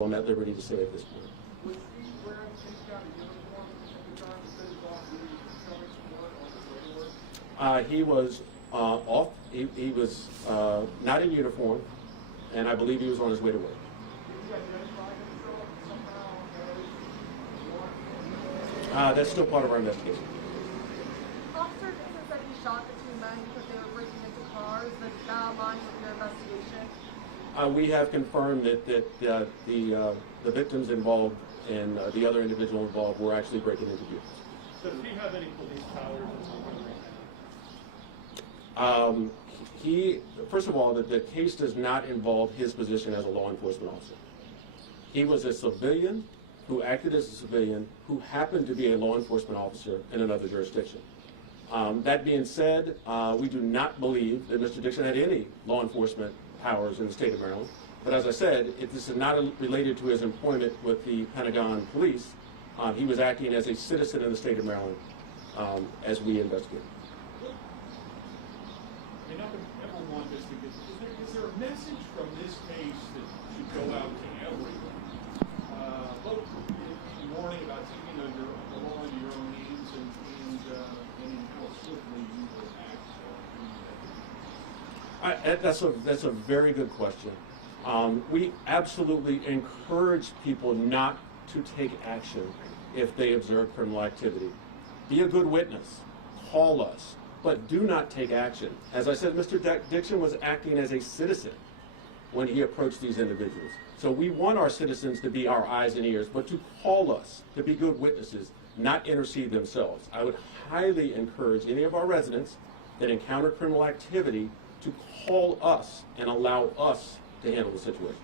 I'm at liberty to say at this point. Was he wearing any kind of uniform at the time that he was coming to work on his way to work? He was off. He was not in uniform, and I believe he was on his way to work. Did he identify himself somehow as one? That's still part of our investigation. Officer Dixon said he shot the two men because they were breaking into cars. Does that align with your investigation? We have confirmed that the victims involved and the other individual involved were actually breaking into vehicles. Does he have any police powers at some point? First of all, the case does not involve his position as a law enforcement officer. He was a civilian who acted as a civilian who happened to be a law enforcement officer in another jurisdiction. That being said, we do not believe that Mr. Dixon had any law enforcement powers in the state of Maryland. But as I said, this is not related to his employment with the Pentagon Police. He was acting as a citizen in the state of Maryland as we investigate. I mean, never want this to get. Is there a message from this case that should go out to everyone? Both in warning about taking the law into your own hands and in how swiftly you will act. That's a very good question. We absolutely encourage people not to take action if they observe criminal activity. Be a good witness. Call us. But do not take action. As I said, Mr. Dixon was acting as a citizen when he approached these individuals. So we want our citizens to be our eyes and ears, but to call us, to be good witnesses, not intercede themselves. I would highly encourage any of our residents that encounter criminal activity to call us and allow us to handle the situation.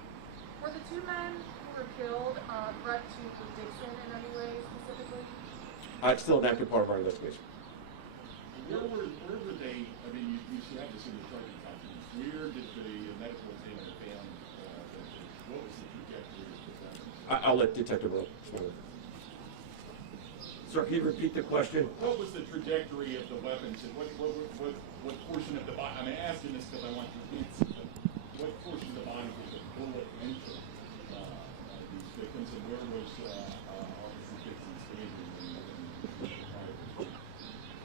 Were the two men who were killed a threat to Dixon in any way specifically? It's still an active part of our investigation. Where were they? I mean, you have this in the charging documents. Where did the medical examiner found what was the trajectory of the I'll let Detective Rowe explain it. Sir, can you repeat the question? What was the trajectory of the weapons, and what portion of the body? I'm asking this because I want your answer. What portion of the body did the bullet enter these victims, and where was Officer Dixon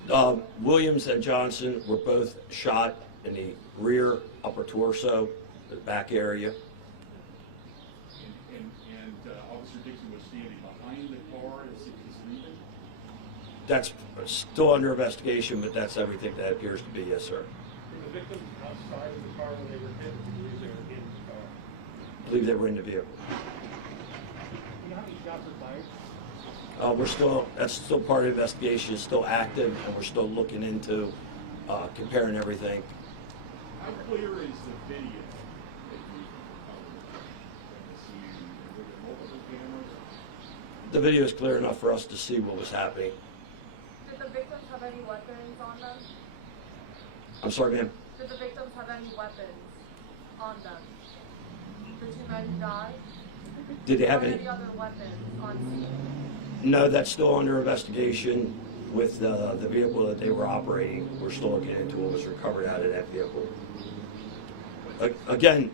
standing? Williams and Johnson were both shot in the rear upper torso, the back area. And Officer Dixon was standing behind the car as it was leaving? That's still under investigation, but that's everything that appears to be, yes, sir. Were the victims outside of the car when they were hit, or do you believe they were in the car? I believe they were in the vehicle. You know how many shots were fired? That's still part of the investigation, is still active, and we're still looking into comparing everything. How clear is the video that you see? Were there multiple cameras? The video is clear enough for us to see what was happening. Did the victims have any weapons on them? I'm sorry, ma'am? Did the victims have any weapons on them? The two men who died? Did they have Or any? any other weapons on scene? No, that's still under investigation with the vehicle that they were operating. We're still looking into what was recovered out of that vehicle. Again,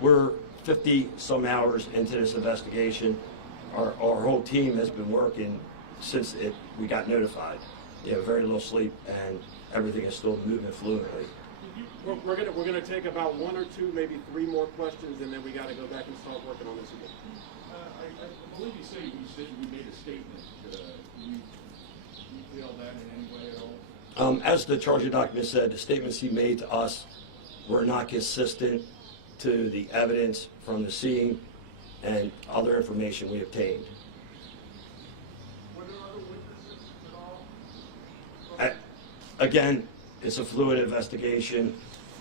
we're 50-some hours into this investigation. Our whole team has been working since we got notified. They have very little sleep, and everything is still moving fluently. We're gonna take about one or two, maybe three more questions, and then we got to go back and start working on this again. I believe you said you made a statement. Can you detail that in any way at all? As the charging document said, the statements he made to us were not consistent to the evidence from the scene and other information we obtained. Were there other witnesses at all? Again, it's a fluid investigation.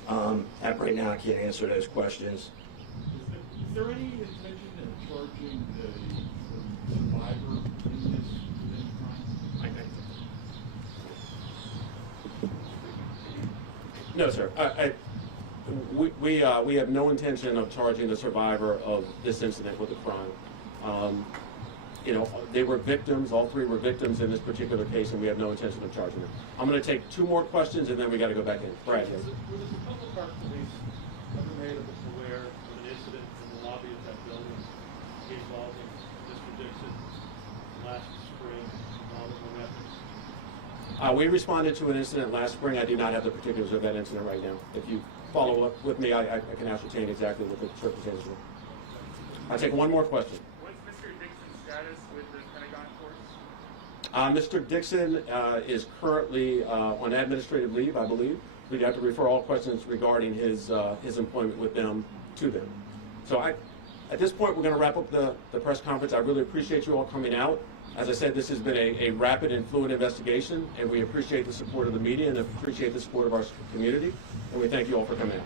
Right now, I can't answer those questions. Is there any intention of charging the survivor in this crime? No, sir. We have no intention of charging the survivor of this incident with a crime. They were victims. All three were victims in this particular case, and we have no intention of charging them. I'm going to take two more questions, and then we got to go back in. Brad, yes. Were the Takoma Park Police ever made us aware of an incident in the lobby of that building last spring involving the weapons? We responded to an incident last spring. I do not have the particulars of that incident right now. If you follow up with me, I can ascertain exactly what the circumstances were. I'll take one more question. What's Mr. Dixon's status with the Pentagon force? Mr. Dixon is currently on administrative leave, I believe. We'd have to refer all questions regarding his employment with them to them. So at this point, we're going to wrap up the press conference. I really appreciate you all coming out. As I said, this has been a rapid and fluid investigation, and we appreciate the support of the media and appreciate the support of our community, and we thank you all for coming out.